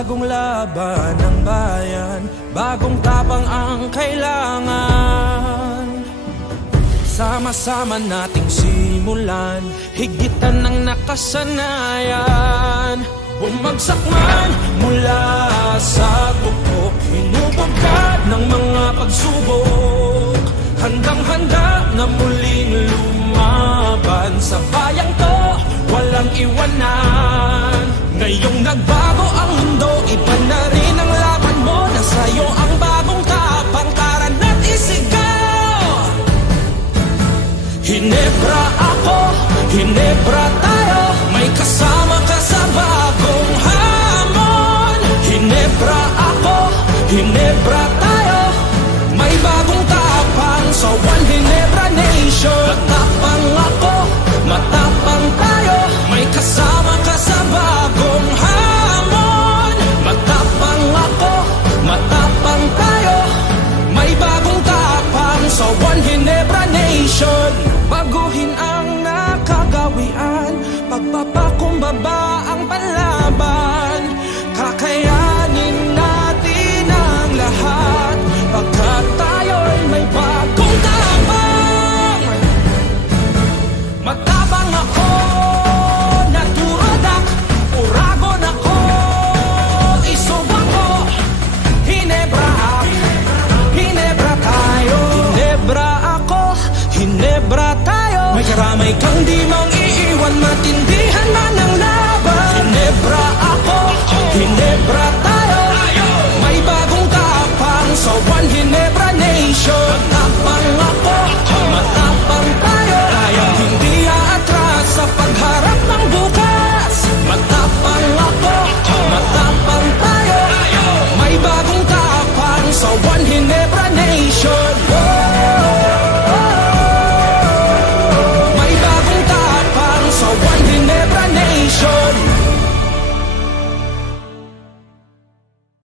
bagong laban ng bayan, bagong tapang ang kailangan. Sama-sama nating simulan, higitan ng nakasanayan. Bumagsak man mula sa tuktok, minubugad ng mga pagsubok. Handang-handa na muling lumaban, sa bayang to walang iwanan. Ngayong nagbago ang mundo, iba na rin ang laban mo. Nasa'yo ang bagong tapang, tara na't isigaw. Hinebra ako, Hinebra tayo, may kasama ka sa bagong hamon. Hinebra ako, Hinebra tayo, may bagong tapang sa One Hinebra Nation. Matapang ako, matapang tayo, may kasama ka sa bagong hamon. Matapang ako, matapang tayo, may bagong tapang sa One Hinebra Nation. Baguhin ang nakagawian, pagpapakumbaba ang panlaban. Kakayanin natin ang lahat, pagkat tayo'y may bagong tapang. Matapang ako, naturadak, uragon ako, isubang ko. Hinebra Hinebra tayo. Hinebra ako, Hinebra tayo, may karamay kang di mang iiwan, matindihan man ang laban. Hinebra ako, Hinebra tayo, may bagong tapang sa One Hinebra Nation. Matapang ako, matapang tayo, kayang hindi aatras sa pagharap ng bukas. Matapang ako, matapang tayo, may bagong tapang sa One Hinebra Nation.